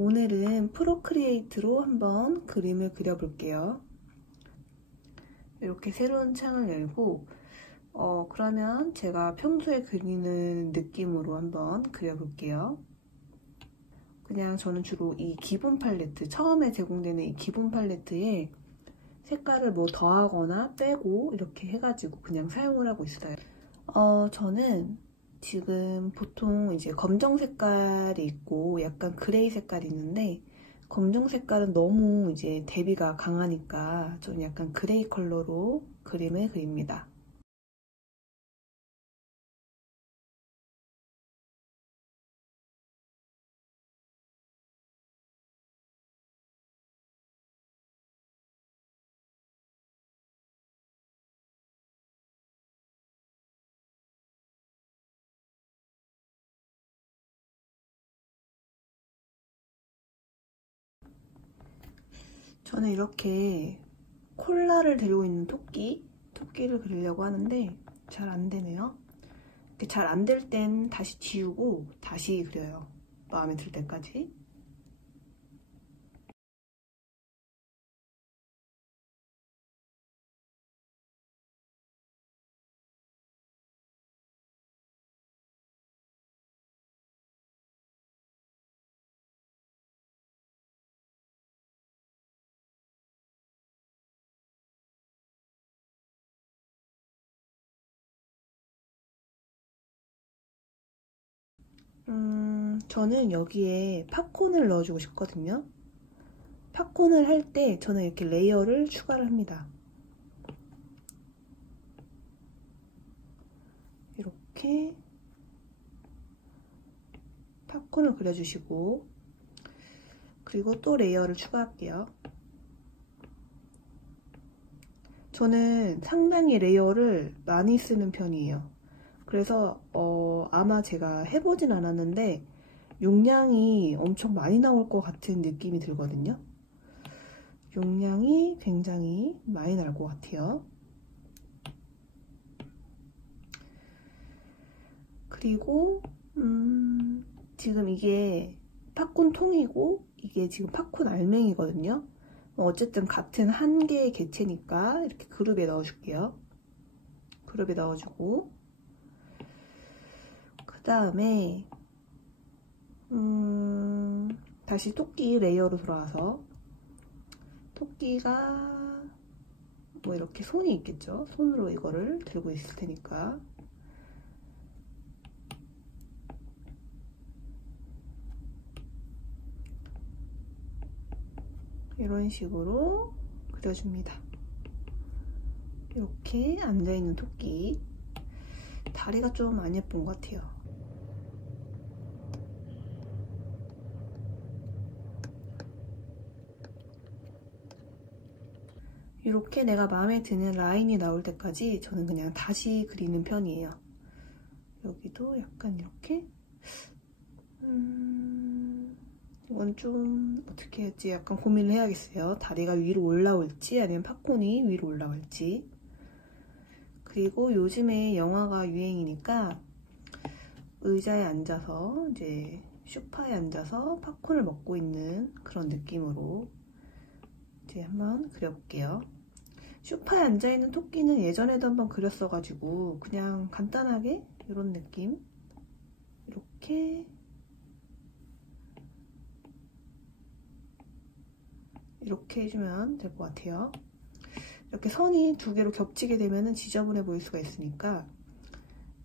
오늘은 프로크리에이트로 한번 그림을 그려볼게요. 이렇게 새로운 창을 열고 그러면 제가 평소에 그리는 느낌으로 한번 그려볼게요. 그냥 저는 주로 이 기본 팔레트, 처음에 제공되는 이 기본 팔레트에 색깔을 뭐 더하거나 빼고 이렇게 해가지고 그냥 사용을 하고 있어요. 저는 지금 보통 이제 검정 색깔이 있고 약간 그레이 색깔이 있는데, 검정 색깔은 너무 이제 대비가 강하니까 좀 약간 그레이 컬러로 그림을 그립니다. 저는 이렇게 콜라를 들고 있는 토끼를 그리려고 하는데 잘 안 되네요. 잘 안 될 땐 다시 지우고 다시 그려요. 마음에 들 때까지. 저는 여기에 팝콘을 넣어주고 싶거든요. 팝콘을 할 때 저는 이렇게 레이어를 추가를 합니다. 이렇게 팝콘을 그려주시고, 그리고 또 레이어를 추가할게요. 저는 상당히 레이어를 많이 쓰는 편이에요. 그래서 아마 제가 해보진 않았는데 용량이 엄청 많이 나올 것 같은 느낌이 들거든요. 용량이 굉장히 많이 날 것 같아요. 그리고 지금 이게 팝콘 통이고 이게 지금 팝콘 알맹이거든요. 어쨌든 같은 한 개의 개체니까 이렇게 그룹에 넣어줄게요. 그룹에 넣어주고, 그 다음에 다시 토끼 레이어로 돌아와서, 토끼가 뭐 이렇게 손이 있겠죠. 손으로 이거를 들고 있을 테니까 이런 식으로 그려줍니다. 이렇게 앉아있는 토끼. 다리가 좀 안 예쁜 것 같아요. 이렇게 내가 마음에 드는 라인이 나올 때까지 저는 그냥 다시 그리는 편이에요. 여기도 약간 이렇게 이건 좀 어떻게 할지 약간 고민을 해야겠어요. 다리가 위로 올라올지 아니면 팝콘이 위로 올라올지. 그리고 요즘에 영화가 유행이니까 의자에 앉아서 이제 소파에 앉아서 팝콘을 먹고 있는 그런 느낌으로 이제 한번 그려볼게요. 소파에 앉아있는 토끼는 예전에도 한번 그렸어가지고 그냥 간단하게 이런 느낌, 이렇게 해주면 될 것 같아요. 이렇게 선이 두 개로 겹치게 되면 지저분해 보일 수가 있으니까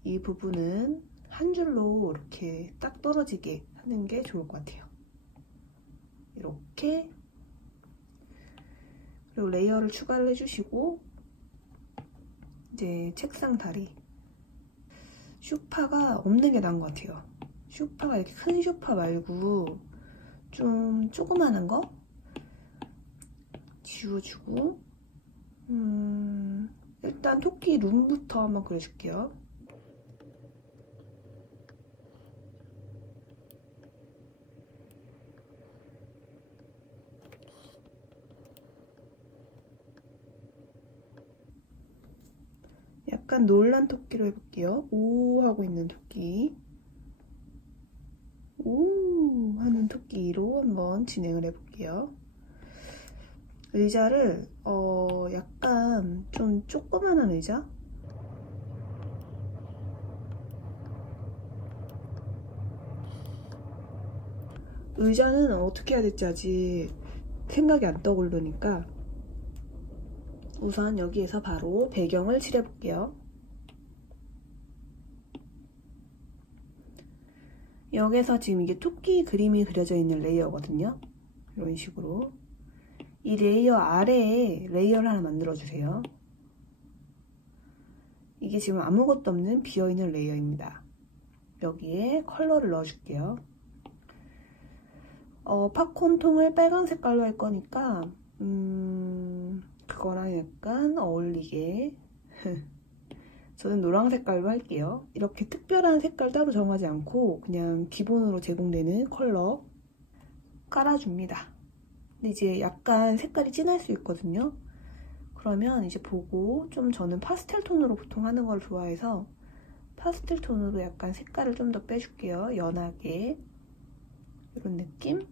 이 부분은 한 줄로 이렇게 딱 떨어지게 하는 게 좋을 것 같아요. 이렇게. 그리고 레이어를 추가를 해주시고, 이제 책상 다리. 소파가 없는 게 나은 것 같아요. 소파가 이렇게 큰 소파 말고 좀 조그만한 거 지워주고, 일단 토끼 룸부터 한번 그려줄게요. 약간 놀란 토끼로 해볼게요. 오 하고 있는 토끼. 오 하는 토끼. 漆해붓기로 한번 진행을 해볼게요. 의자를 약간 좀 조그만한 의자? 의자는 어떻게 해야 될지 아직 생각이 안 떠오르니까 우선 여기에서 바로 배경을 칠해볼게요. 여기서 지금 이게 토끼 그림이 그려져 있는 레이어거든요. 이런 식으로 이 레이어 아래에 레이어를 하나 만들어주세요. 이게 지금 아무것도 없는 비어있는 레이어입니다. 여기에 컬러를 넣어줄게요. 팝콘 통을 빨간 색깔로 할 거니까 그거랑 약간 어울리게 저는 노란 색깔로 할게요. 이렇게 특별한 색깔 따로 정하지 않고 그냥 기본으로 제공되는 컬러 깔아줍니다. 근데 이제 약간 색깔이 진할 수 있거든요. 그러면 이제 보고 좀 저는 파스텔 톤으로 보통 하는 걸 좋아해서 파스텔 톤으로 약간 색깔을 좀 더 빼줄게요. 연하게 이런 느낌?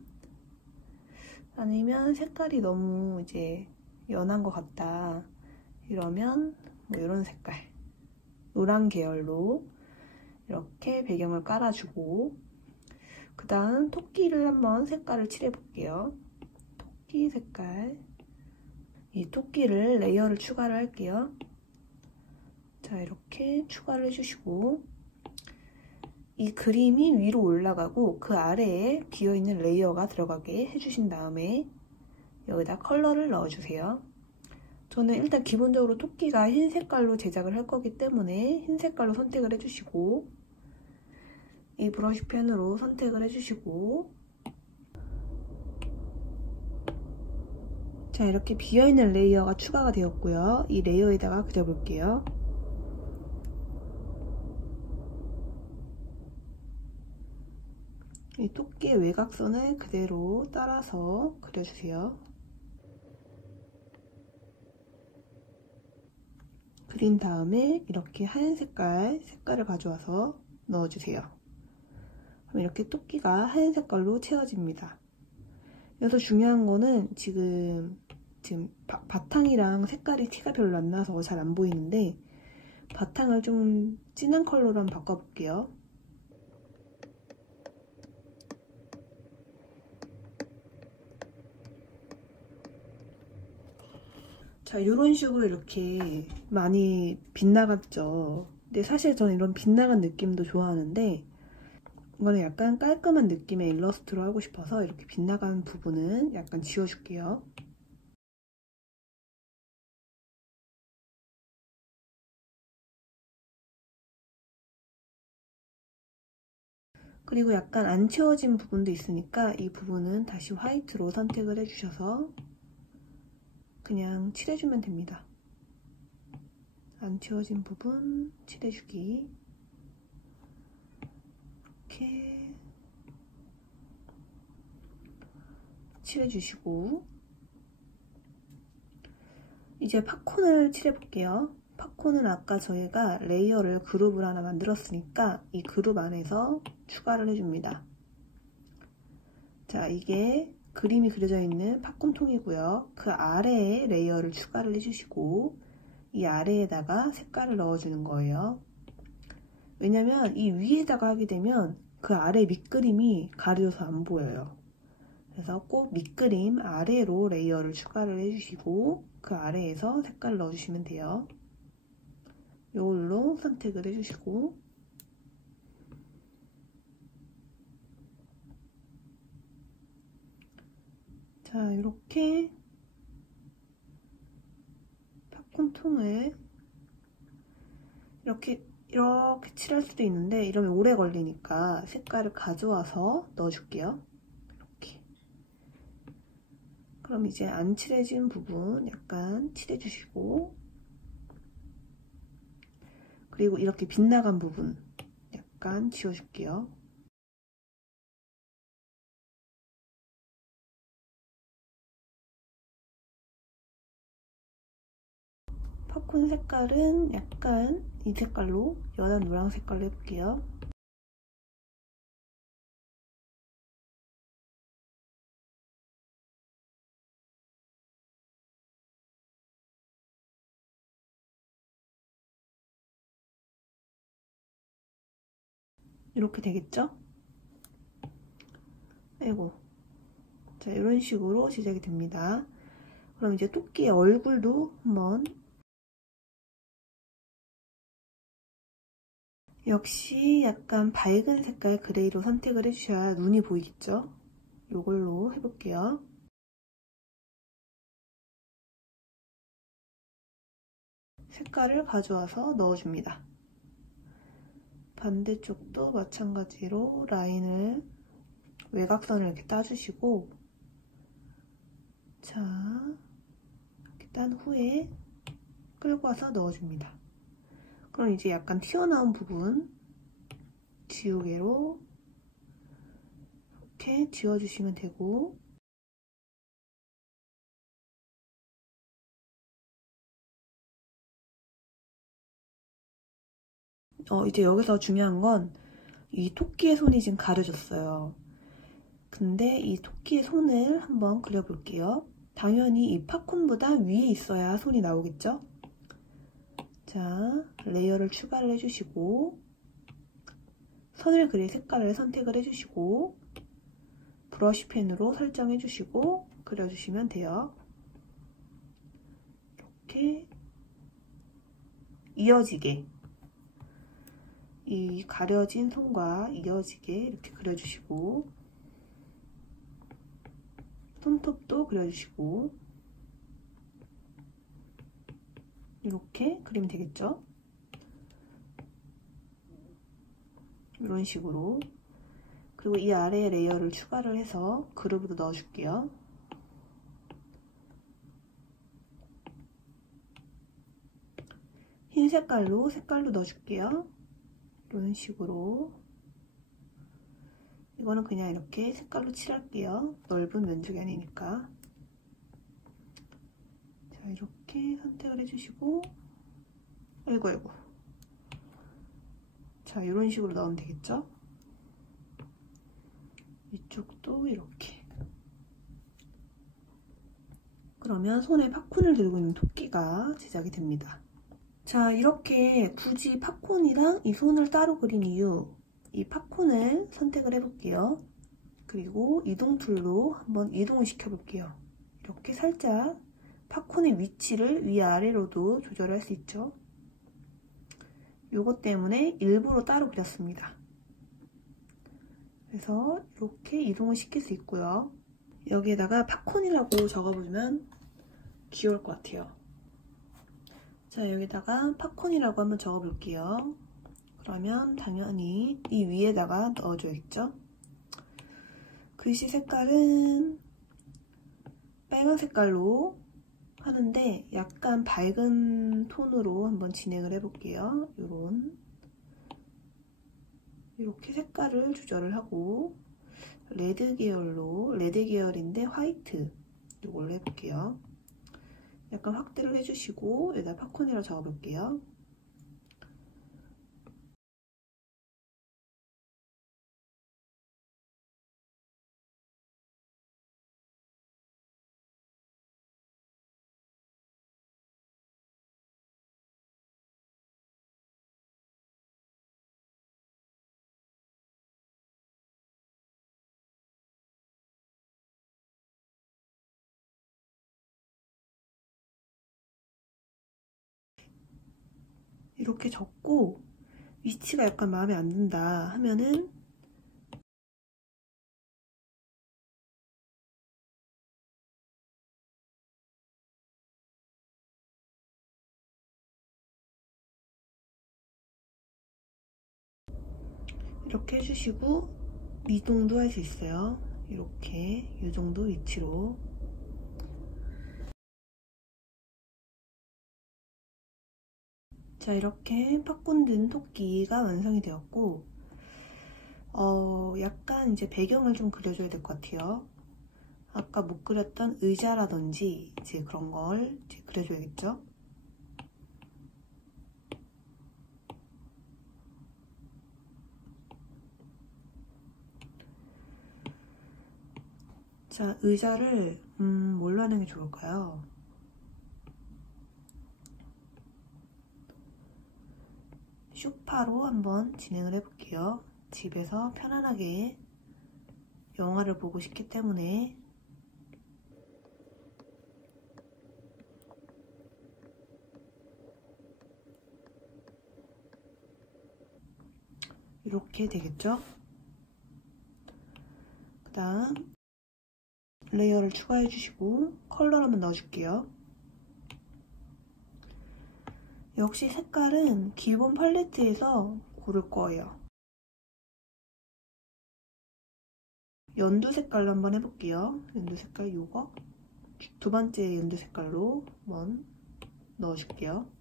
아니면 색깔이 너무 이제 연한 것 같다 이러면 뭐 이런 색깔 노란 계열로 이렇게 배경을 깔아주고 그 다음 토끼를 한번 색깔을 칠해 볼게요. 토끼 색깔 이 토끼를 레이어를 추가를 할게요. 자 이렇게 추가를 해주시고 이 그림이 위로 올라가고 그 아래에 비어있는 레이어가 들어가게 해주신 다음에 여기다 컬러를 넣어주세요. 저는 일단 기본적으로 토끼가 흰 색깔로 제작을 할 거기 때문에 흰 색깔로 선택을 해주시고 이 브러쉬 펜으로 선택을 해주시고 자 이렇게 비어있는 레이어가 추가가 되었고요. 이 레이어에다가 그려볼게요. 이 토끼의 외곽선을 그대로 따라서 그려주세요. 그린 다음에 이렇게 하얀 색깔을 가져와서 넣어주세요. 그럼 이렇게 토끼가 하얀 색깔로 채워집니다. 여기서 중요한 거는 지금 바탕이랑 색깔이 티가 별로 안 나서 잘 안 보이는데 바탕을 좀 진한 컬러로 한번 바꿔볼게요. 자, 이런 식으로 이렇게 많이 빗나갔죠. 근데 사실 저는 이런 빗나간 느낌도 좋아하는데 이거는 약간 깔끔한 느낌의 일러스트로 하고 싶어서 이렇게 빗나간 부분은 약간 지워줄게요. 그리고 약간 안 채워진 부분도 있으니까 이 부분은 다시 화이트로 선택을 해주셔서 그냥 칠해주면 됩니다. 안 채워진 부분 칠해주기. 이렇게 칠해주시고 이제 팝콘을 칠해볼게요. 팝콘은 아까 저희가 레이어를 그룹을 하나 만들었으니까 이 그룹 안에서 추가를 해줍니다. 자, 이게 그림이 그려져 있는 팝콘 통이고요. 그 아래에 레이어를 추가를 해주시고 이 아래에다가 색깔을 넣어주는 거예요. 왜냐면 이 위에다가 하게 되면 그 아래 밑그림이 가려져서 안 보여요. 그래서 꼭 밑그림 아래로 레이어를 추가를 해주시고 그 아래에서 색깔을 넣어주시면 돼요. 이걸로 선택을 해주시고 자 이렇게 팝콘 통을 이렇게 칠할 수도 있는데 이러면 오래 걸리니까 색깔을 가져와서 넣어줄게요. 이렇게. 그럼 이제 안 칠해진 부분 약간 칠해주시고 그리고 이렇게 빗나간 부분 약간 지워줄게요. 팝콘 색깔은 약간 이 색깔로 연한 노란 색깔로 해볼게요. 이렇게 되겠죠? 아이고. 자, 이런 식으로 제작이 됩니다. 그럼 이제 토끼의 얼굴도 한번, 역시 약간 밝은 색깔 그레이로 선택을 해주셔야 눈이 보이겠죠? 이걸로 해볼게요. 색깔을 가져와서 넣어줍니다. 반대쪽도 마찬가지로 라인을, 외곽선을 이렇게 따주시고, 자, 이렇게 딴 후에 끌고 와서 넣어줍니다. 그럼 이제 약간 튀어나온 부분 지우개로 이렇게 지워주시면 되고, 이제 여기서 중요한 건 이 토끼의 손이 지금 가려졌어요. 근데 이 토끼의 손을 한번 그려볼게요. 당연히 이 팝콘보다 위에 있어야 손이 나오겠죠? 자, 레이어를 추가를 해주시고, 선을 그릴 색깔을 선택을 해주시고, 브러쉬 펜으로 설정해주시고 그려주시면 돼요. 이렇게 이어지게, 이 가려진 손과 이어지게 이렇게 그려주시고, 손톱도 그려주시고, 이렇게 그리면 되겠죠? 이런 식으로. 그리고 이 아래에 레이어를 추가를 해서 그룹으로 넣어줄게요. 흰 색깔로 넣어줄게요. 이런 식으로. 이거는 그냥 이렇게 색깔로 칠할게요. 넓은 면적이 아니니까. 자, 이렇게 선택을 해주시고, 아이고. 자, 이런 식으로 넣으면 되겠죠? 이쪽도 이렇게. 그러면 손에 팝콘을 들고 있는 토끼가 제작이 됩니다. 자, 이렇게 굳이 팝콘이랑 이 손을 따로 그린 이유, 이 팝콘을 선택을 해볼게요. 그리고 이동 툴로 한번 이동을 시켜볼게요. 이렇게 살짝 팝콘의 위치를 위아래로도 조절할 수 있죠. 요것 때문에 일부러 따로 그렸습니다. 그래서 이렇게 이동을 시킬 수 있고요. 여기에다가 팝콘이라고 적어보면 귀여울 것 같아요. 자, 여기다가 팝콘이라고 한번 적어볼게요. 그러면 당연히 이 위에다가 넣어줘야겠죠? 글씨 색깔은 빨간 색깔로 하는데 약간 밝은 톤으로 한번 진행을 해볼게요. 이렇게 색깔을 조절을 하고, 레드 계열인데 화이트, 이걸로 해볼게요. 약간 확대를 해주시고 여기다 팝콘이라고 적어볼게요. 이렇게 적고 위치가 약간 마음에 안 든다 하면은 이렇게 해주시고 이동도 할 수 있어요. 이렇게 이 정도 위치로. 자, 이렇게 팝콘 든 토끼가 완성이 되었고, 약간 이제 배경을 좀 그려줘야 될 것 같아요. 아까 못 그렸던 의자라든지 이제 그런 걸 이제 그려줘야겠죠? 자, 의자를 뭘로 하는 게 좋을까요? 쇼파로 한번 진행을 해볼게요. 집에서 편안하게 영화를 보고 싶기 때문에 이렇게 되겠죠? 그 다음 레이어를 추가해 주시고 컬러를 한번 넣어줄게요. 역시 색깔은 기본 팔레트에서 고를 거예요. 연두 색깔로 한번 해볼게요. 연두 색깔 요거 두 번째 연두 색깔로 한번 넣어줄게요.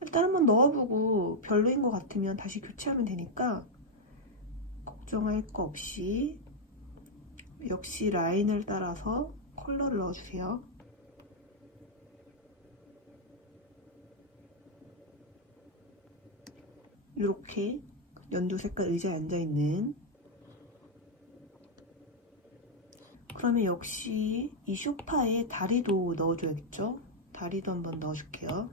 일단 한번 넣어보고 별로인 것 같으면 다시 교체하면 되니까 걱정할 거 없이 역시 라인을 따라서 컬러를 넣어주세요. 이렇게 연두 색깔 의자에 앉아있는, 그러면 역시 이 소파에 다리도 넣어줘야겠죠? 다리도 한번 넣어줄게요.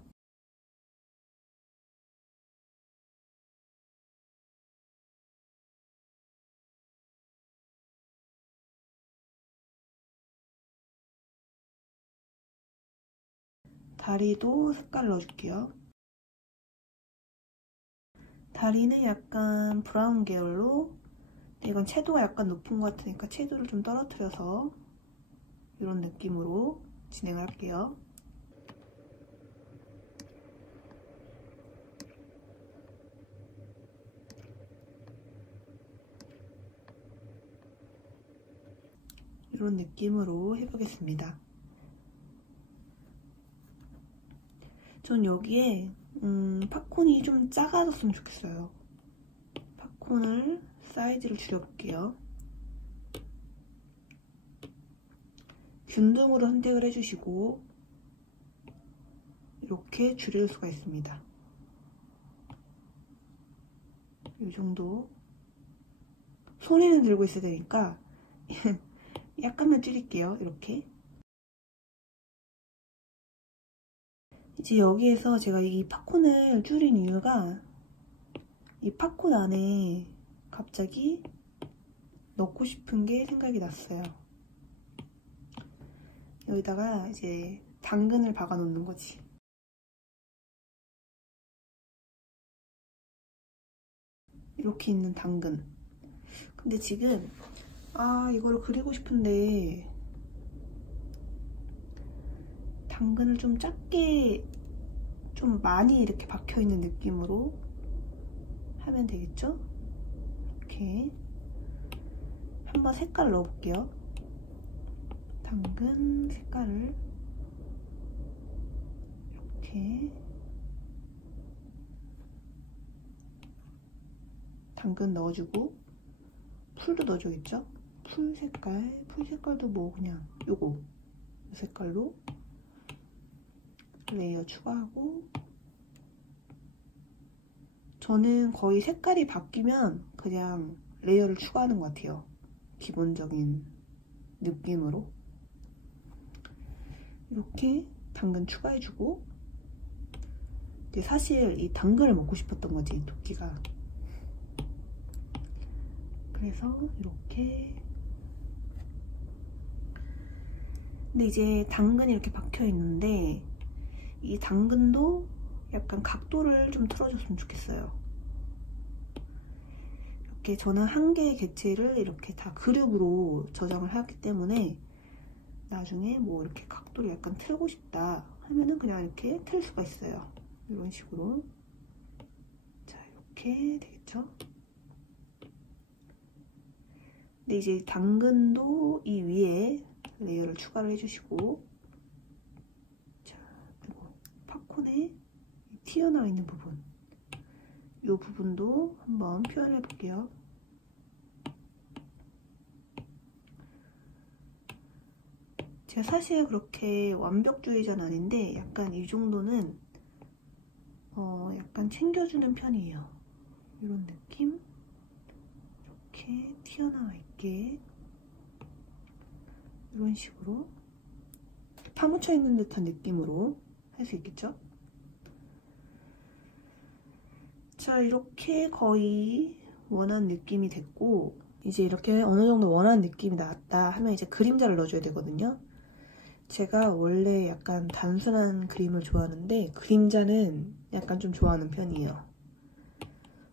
다리도 색깔 넣어줄게요. 다리는 약간 브라운 계열로, 이건 채도가 약간 높은 것 같으니까 채도를 좀 떨어뜨려서 이런 느낌으로 진행을 할게요. 이런 느낌으로 해보겠습니다. 전 여기에 팝콘이 좀 작아졌으면 좋겠어요. 팝콘을 사이즈를 줄여볼게요. 균등으로 선택을 해주시고 이렇게 줄일 수가 있습니다. 이 정도. 손에는 들고 있어야 되니까 약간만 줄일게요. 이렇게. 이제 여기에서 제가 이 팝콘을 줄인 이유가 이 팝콘 안에 갑자기 넣고 싶은 게 생각이 났어요. 여기다가 이제 당근을 박아 놓는 거지. 이렇게 있는 당근. 근데 지금 이걸 그리고 싶은데 당근을 좀 작게, 좀 많이 이렇게 박혀있는 느낌으로 하면 되겠죠? 이렇게 한번 색깔을 넣어볼게요. 당근 색깔을 이렇게 당근 넣어주고 풀도 넣어줘야겠죠? 풀 색깔도 뭐 그냥 요거 이 색깔로 레이어 추가하고, 저는 거의 색깔이 바뀌면 그냥 레이어를 추가하는 것 같아요. 기본적인 느낌으로 이렇게 당근 추가해주고, 이제 사실 이 당근을 먹고 싶었던 거지, 토끼가. 그래서 이렇게. 근데 이제 당근이 이렇게 박혀 있는데 이 당근도 약간 각도를 좀 틀어줬으면 좋겠어요. 이렇게 저는 한 개의 개체를 이렇게 다 그룹으로 저장을 하기 때문에 나중에 뭐 이렇게 각도를 약간 틀고 싶다 하면은 그냥 이렇게 틀 수가 있어요. 이런 식으로. 자, 이렇게 되겠죠? 근데 이제 당근도 이 위에 레이어를 추가를 해주시고, 자, 그리고 팝콘에 튀어나와 있는 부분, 이 부분도 한번 표현해 볼게요. 제가 사실 그렇게 완벽주의자는 아닌데 약간 이 정도는 약간 챙겨주는 편이에요. 이런 느낌? 이렇게 튀어나와 있게 이런 식으로 파묻혀 있는 듯한 느낌으로 할 수 있겠죠? 자, 이렇게 거의 원하는 느낌이 됐고, 이제 이렇게 어느 정도 원하는 느낌이 나왔다 하면 이제 그림자를 넣어줘야 되거든요. 제가 원래 약간 단순한 그림을 좋아하는데 그림자는 약간 좀 좋아하는 편이에요.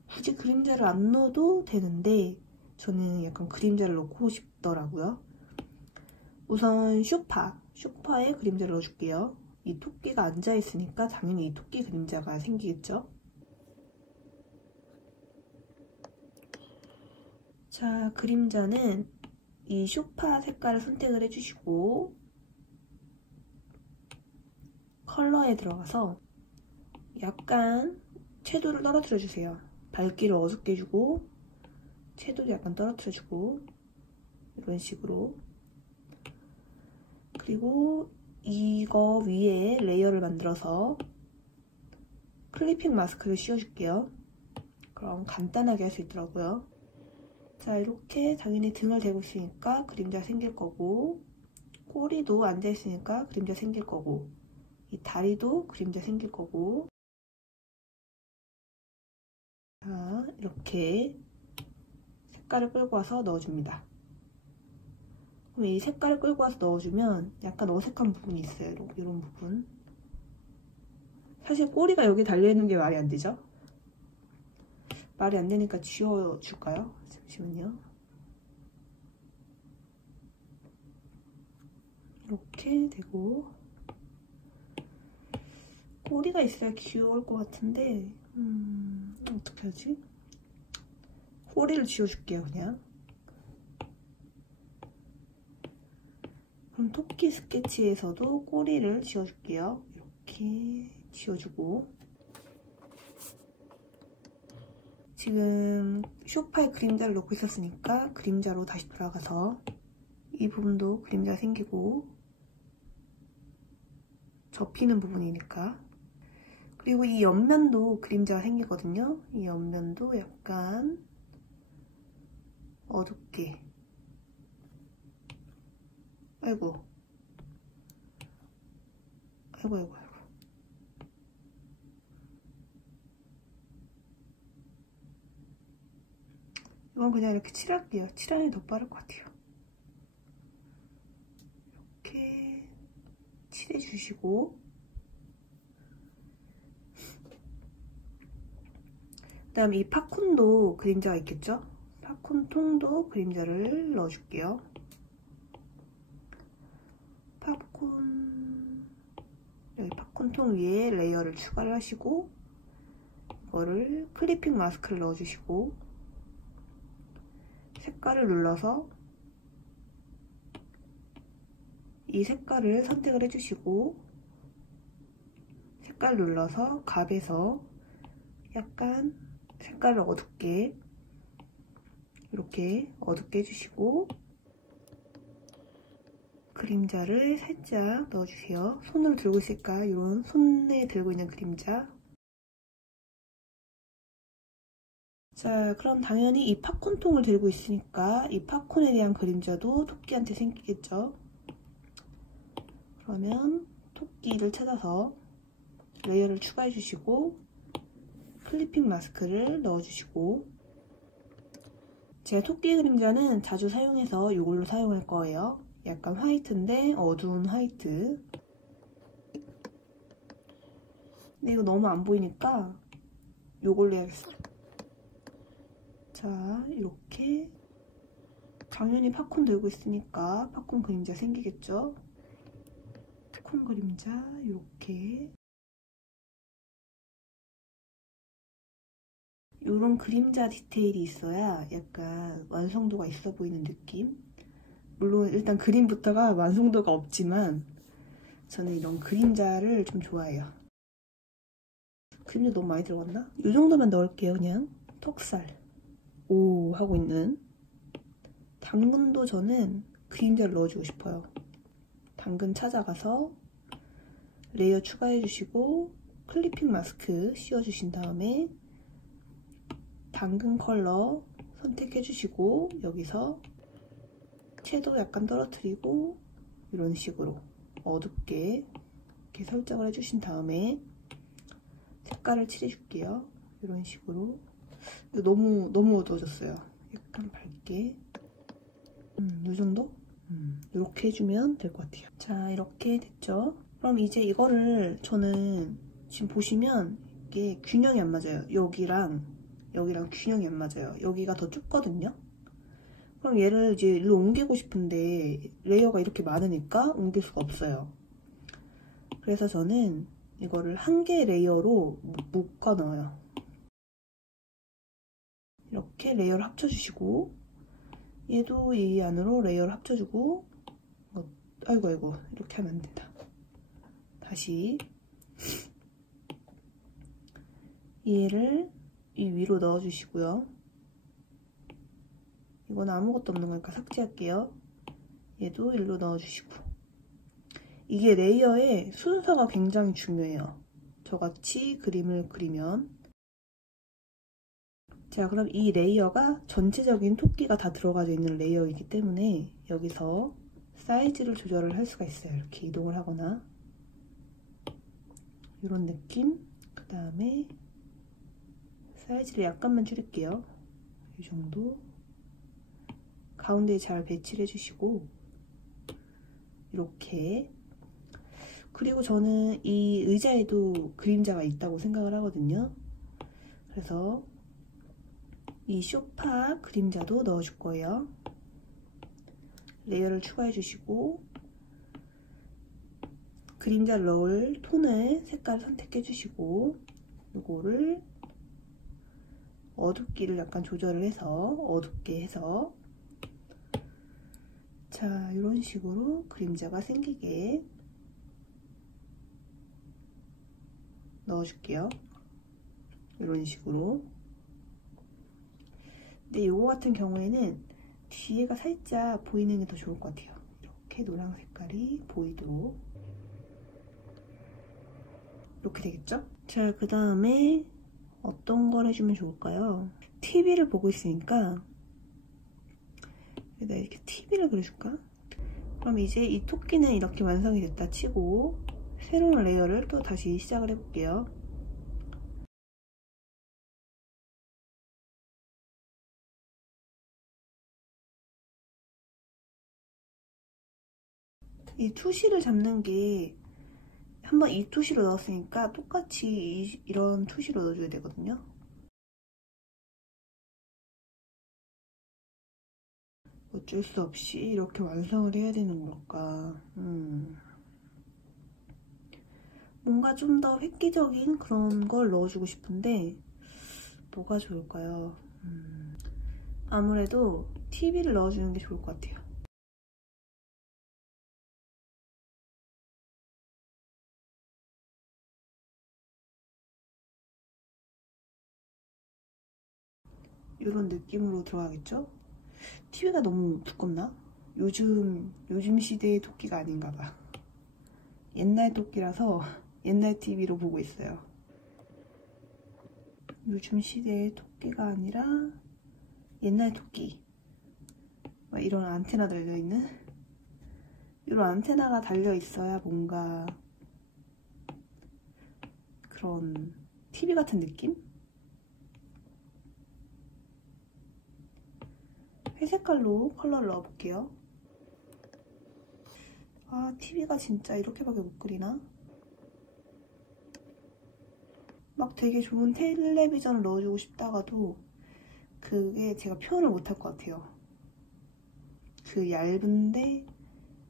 굳이 그림자를 안 넣어도 되는데 저는 약간 그림자를 넣고 싶더라고요. 우선 슈파에 그림자를 넣어줄게요. 이 토끼가 앉아있으니까 당연히 이 토끼 그림자가 생기겠죠. 자, 그림자는 이 슈파 색깔을 선택을 해주시고 컬러에 들어가서 약간 채도를 떨어뜨려 주세요. 밝기를 어둡게 해주고 채도도 약간 떨어뜨려 주고 이런 식으로. 그리고 이거 위에 레이어를 만들어서 클리핑 마스크를 씌워줄게요. 그럼 간단하게 할 수 있더라고요. 자, 이렇게 당연히 등을 대고 있으니까 그림자 생길 거고, 꼬리도 앉아 있으니까 그림자 생길 거고, 이 다리도 그림자 생길 거고. 자, 이렇게 색깔을 끌고 와서 넣어줍니다. 그럼 이 색깔을 끌고 와서 넣어주면 약간 어색한 부분이 있어요. 이런 부분. 사실 꼬리가 여기 달려있는 게 말이 안 되죠? 말이 안 되니까 지워줄까요? 잠시만요. 이렇게 되고, 꼬리가 있어야 귀여울 것 같은데 어떻게 하지? 꼬리를 지워줄게요. 그냥. 그럼 토끼 스케치에서도 꼬리를 지워줄게요. 이렇게 지워주고, 지금 소파에 그림자를 넣고 있었으니까 그림자로 다시 돌아가서 이 부분도 그림자 생기고, 접히는 부분이니까. 그리고 이 옆면도 그림자가 생기거든요. 이 옆면도 약간 어둡게. 아이고. 이건 그냥 이렇게 칠할게요. 칠하는 게 더 빠를 것 같아요. 이렇게 칠해주시고, 그 다음에 이 팝콘도 그림자가 있겠죠? 팝콘 통도 그림자를 넣어줄게요. 여기 팝콘 통 위에 레이어를 추가를 하시고, 이거를 클리핑 마스크를 넣어주시고, 색깔을 눌러서 이 색깔을 선택을 해주시고, 색깔 눌러서 값에서 약간 색깔을 어둡게, 이렇게 어둡게 해주시고, 그림자를 살짝 넣어주세요. 손으로 들고 있을까? 이런 손에 들고 있는 그림자. 자, 그럼 당연히 이 팝콘통을 들고 있으니까 이 팝콘에 대한 그림자도 토끼한테 생기겠죠? 그러면 토끼를 찾아서 레이어를 추가해 주시고, 클리핑 마스크를 넣어주시고, 제가 토끼 그림자는 자주 사용해서 이걸로 사용할 거예요. 약간 화이트인데 어두운 화이트. 근데 이거 너무 안 보이니까 이걸로 해야겠어. 자, 이렇게 당연히 팝콘 들고 있으니까 팝콘 그림자 생기겠죠? 팝콘 그림자 이렇게. 이런 그림자 디테일이 있어야 약간 완성도가 있어 보이는 느낌? 물론 일단 그림부터가 완성도가 없지만 저는 이런 그림자를 좀 좋아해요. 그림자 너무 많이 들어갔나? 이 정도만 넣을게요. 그냥 턱살 오 하고 있는 당근도 저는 그림자를 넣어주고 싶어요. 당근 찾아가서 레이어 추가해 주시고 클리핑 마스크 씌워주신 다음에 당근 컬러 선택해 주시고, 여기서 채도 약간 떨어뜨리고 이런 식으로 어둡게 이렇게 설정을 해주신 다음에 색깔을 칠해 줄게요. 이런 식으로. 너무 어두워졌어요. 약간 밝게. 이 정도? 이렇게 해주면 될 것 같아요. 자, 이렇게 됐죠? 그럼 이제 이거를 저는 지금 보시면 이게 균형이 안 맞아요. 여기랑 균형이 안 맞아요. 여기가 더 좁거든요. 그럼 얘를 이제 일로 옮기고 싶은데 레이어가 이렇게 많으니까 옮길 수가 없어요. 그래서 저는 이거를 한 개의 레이어로 묶어 넣어요. 이렇게 레이어를 합쳐주시고, 얘도 이 안으로 레이어를 합쳐주고, 아이고 이렇게 하면 안 된다. 다시 얘를 이 위로 넣어주시고요. 이건 아무것도 없는 거니까 삭제할게요. 얘도 일로 넣어주시고. 이게 레이어의 순서가 굉장히 중요해요. 저같이 그림을 그리면. 자, 그럼 이 레이어가 전체적인 토끼가 다 들어가져 있는 레이어이기 때문에 여기서 사이즈를 조절을 할 수가 있어요. 이렇게 이동을 하거나 이런 느낌. 그 다음에 사이즈를 약간만 줄일게요. 이 정도. 가운데에 잘 배치를 해주시고 이렇게. 그리고 저는 이 의자에도 그림자가 있다고 생각을 하거든요. 그래서 이 소파 그림자도 넣어줄 거예요. 레이어를 추가해 주시고 그림자를 넣을 톤을 색깔 선택해 주시고 이거를 어둡기를 약간 조절을 해서 어둡게 해서, 자, 이런 식으로 그림자가 생기게 넣어줄게요. 이런 식으로. 근데 이거 같은 경우에는 뒤에가 살짝 보이는 게 더 좋을 것 같아요. 이렇게 노란 색깔이 보이도록. 이렇게 되겠죠? 자, 그 다음에 어떤 걸 해주면 좋을까요? TV를 보고 있으니까 여기다 이렇게 TV를 그려줄까? 그럼 이제 이 토끼는 이렇게 완성이 됐다 치고 새로운 레이어를 또 다시 시작을 해볼게요. 이 투시를 잡는 게 한번 이 투시로 넣었으니까 똑같이 이런 투시로 넣어줘야 되거든요. 어쩔 수 없이 이렇게 완성을 해야 되는 걸까? 뭔가 좀 더 획기적인 그런 걸 넣어주고 싶은데 뭐가 좋을까요? 아무래도 TV를 넣어주는 게 좋을 것 같아요. 이런 느낌으로 들어가겠죠? TV가 너무 두껍나? 요즘 시대의 토끼가 아닌가 봐. 옛날 토끼라서 옛날 TV로 보고 있어요. 요즘 시대의 토끼가 아니라 옛날 토끼. 막 이런 안테나 달려있는? 이런 안테나가 달려있어야 뭔가 그런 TV 같은 느낌? 회색깔로 컬러를 넣어볼게요. 아, TV가 진짜 이렇게밖에 못 그리나? 막 되게 좋은 텔레비전을 넣어주고 싶다가도 그게 제가 표현을 못할 것 같아요. 그 얇은데,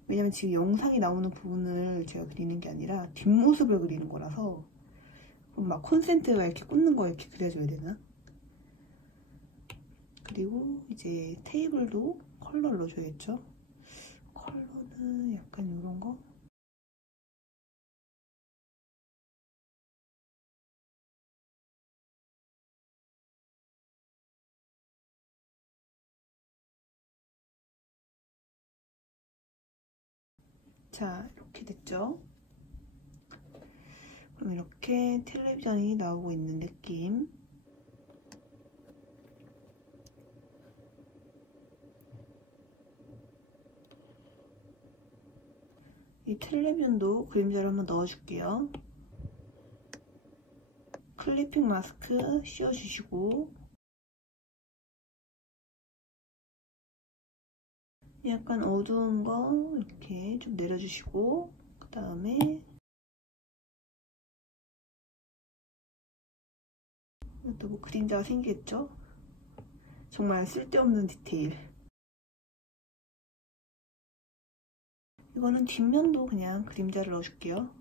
왜냐면 지금 영상이 나오는 부분을 제가 그리는 게 아니라 뒷모습을 그리는 거라서, 그럼 막 콘센트가 이렇게 꽂는 거 이렇게 그려줘야 되나? 그리고 이제 테이블도 컬러를 넣어줘야겠죠? 컬러는 약간 이런 거? 자, 이렇게 됐죠? 그럼 이렇게 텔레비전이 나오고 있는 느낌. 이 텔레비전도 그림자를 한번 넣어줄게요. 클리핑 마스크 씌워주시고 약간 어두운 거 이렇게 좀 내려주시고, 그 다음에 또 뭐 그림자가 생기겠죠? 정말 쓸데없는 디테일. 이거는 뒷면도 그냥 그림자를 넣어줄게요.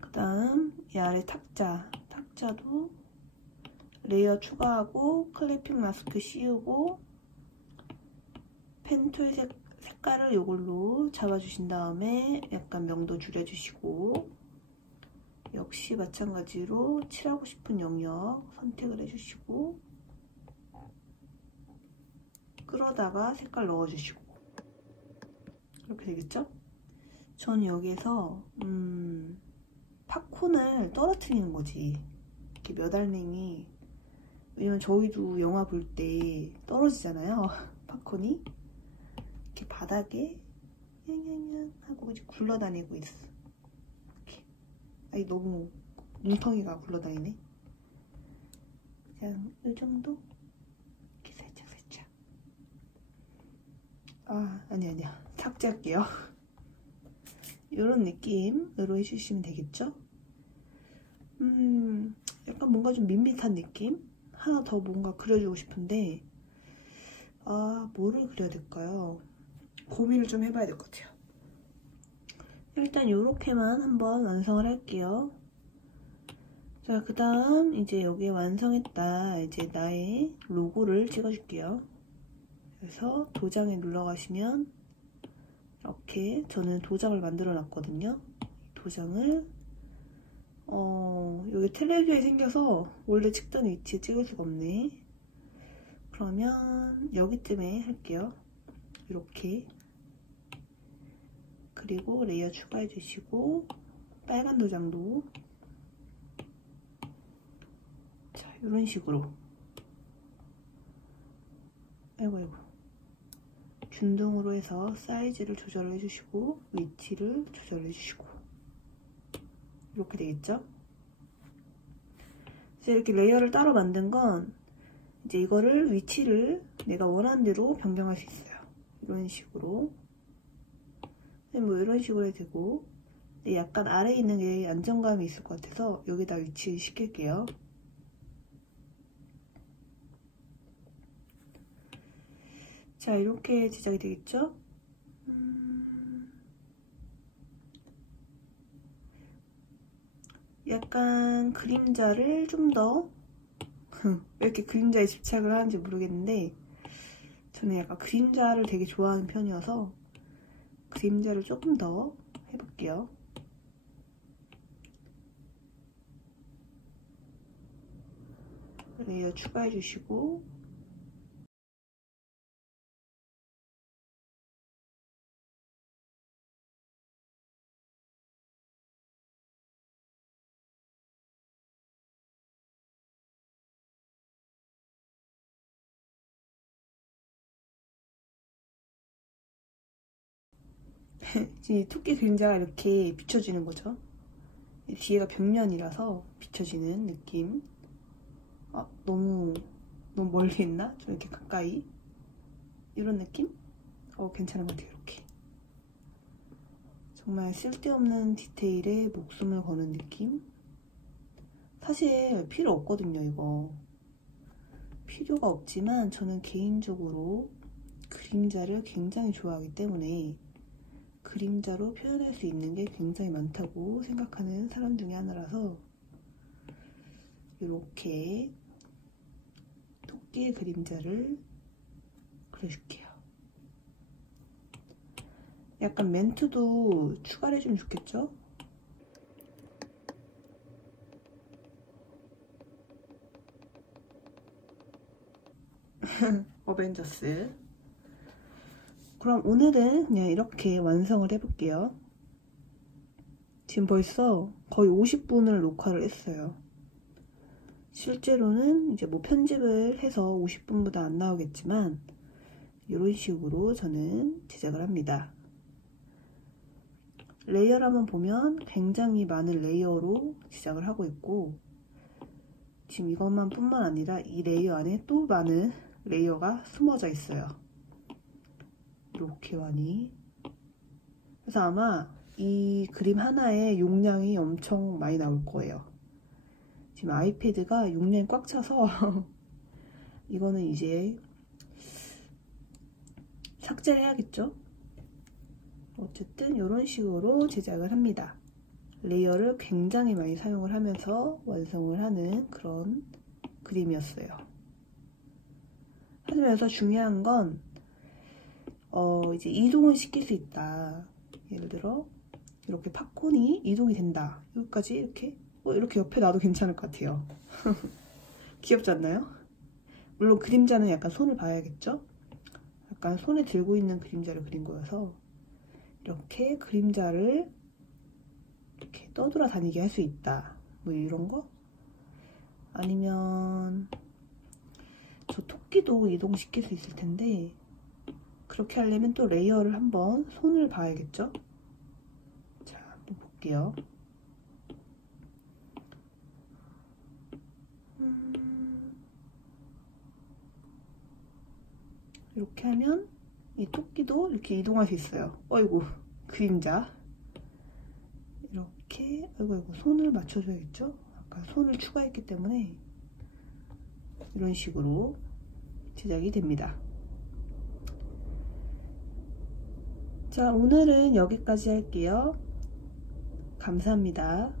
그 다음 이 아래 탁자도 레이어 추가하고 클리핑 마스크 씌우고 펜툴 색깔을 이걸로 잡아주신 다음에 약간 명도 줄여주시고, 역시 마찬가지로 칠하고 싶은 영역 선택을 해주시고 끌어다가 색깔 넣어주시고, 이렇게 되겠죠? 전 여기서 팝콘을 떨어뜨리는 거지. 이렇게 몇 알맹이, 왜냐면 저희도 영화 볼 때 떨어지잖아요. 팝콘이 이렇게 바닥에 냥냥냥 하고 이제 굴러다니고 있어. 이렇게. 아니, 너무 뭉텅이가 굴러다니네. 그냥 이 정도? 이렇게 살짝. 아니야. 삭제할게요. 이런 느낌으로 해주시면 되겠죠? 약간 뭔가 좀 밋밋한 느낌? 하나 더 뭔가 그려주고 싶은데, 뭐를 그려야 될까요? 고민을 좀 해봐야 될 것 같아요. 일단 이렇게만 한번 완성을 할게요. 자, 그 다음 이제 여기에 완성했다. 이제 나의 로고를 찍어줄게요. 그래서 도장에 눌러가시면 이렇게, 저는 도장을 만들어 놨거든요. 도장을 여기 텔레비에 생겨서 원래 찍던 위치에 찍을 수가 없네. 그러면 여기쯤에 할게요. 이렇게. 그리고 레이어 추가해 주시고 빨간 도장도, 자, 이런 식으로, 아이고 균등으로 해서 사이즈를 조절해 주시고 위치를 조절해 주시고, 이렇게 되겠죠? 이제 이렇게 레이어를 따로 만든 건 이제 이거를 위치를 내가 원하는 대로 변경할 수 있어요. 이런 식으로, 뭐 이런 식으로 해도 되고, 약간 아래에 있는 게 안정감이 있을 것 같아서 여기다 위치 시킬게요. 자, 이렇게 제작이 되겠죠? 약간 그림자를 좀 더 왜 이렇게 그림자에 집착을 하는지 모르겠는데, 저는 약간 그림자를 되게 좋아하는 편이어서 그림자를 조금 더 해볼게요. 레이어 추가해 주시고, 이 토끼 그림자가 이렇게 비춰지는 거죠. 뒤에가 벽면이라서 비춰지는 느낌. 너무 멀리 있나? 좀 이렇게 가까이, 이런 느낌? 괜찮은 것 같아요. 이렇게 정말 쓸데없는 디테일에 목숨을 거는 느낌? 사실 필요 없거든요. 이거 필요가 없지만 저는 개인적으로 그림자를 굉장히 좋아하기 때문에 그림자로 표현할 수 있는 게 굉장히 많다고 생각하는 사람 중에 하나라서 이렇게 토끼의 그림자를 그려줄게요. 약간 멘트도 추가를 해주면 좋겠죠? 어벤져스. 그럼 오늘은 그냥 이렇게 완성을 해볼게요. 지금 벌써 거의 50분을 녹화를 했어요. 실제로는 이제 뭐 편집을 해서 50분보다 안 나오겠지만 이런 식으로 저는 제작을 합니다. 레이어를 한번 보면 굉장히 많은 레이어로 제작을 하고 있고, 지금 이것만 뿐만 아니라 이 레이어 안에 또 많은 레이어가 숨어져 있어요. 이렇게 많이. 그래서 아마 이 그림 하나에 용량이 엄청 많이 나올 거예요. 지금 아이패드가 용량이 꽉 차서 이거는 이제 삭제를 해야겠죠? 어쨌든 이런 식으로 제작을 합니다. 레이어를 굉장히 많이 사용을 하면서 완성을 하는 그런 그림이었어요. 하면서 중요한 건 이제 이동을 시킬 수 있다. 예를 들어 이렇게 팝콘이 이동이 된다. 여기까지 이렇게 이렇게 옆에 놔도 괜찮을 것 같아요. 귀엽지 않나요? 물론 그림자는 약간 손을 봐야겠죠? 약간 손에 들고 있는 그림자를 그린 거여서 이렇게 그림자를 이렇게 떠돌아 다니게 할 수 있다. 뭐 이런 거? 아니면 저 토끼도 이동시킬 수 있을 텐데 그렇게 하려면 또 레이어를 한번 손을 봐야겠죠? 자, 한번 볼게요. 이렇게 하면 이 토끼도 이렇게 이동할 수 있어요. 어이구, 그림자. 이렇게, 아이고, 손을 맞춰줘야겠죠? 아까 손을 추가했기 때문에 이런 식으로 제작이 됩니다. 자, 오늘은 여기까지 할게요. 감사합니다.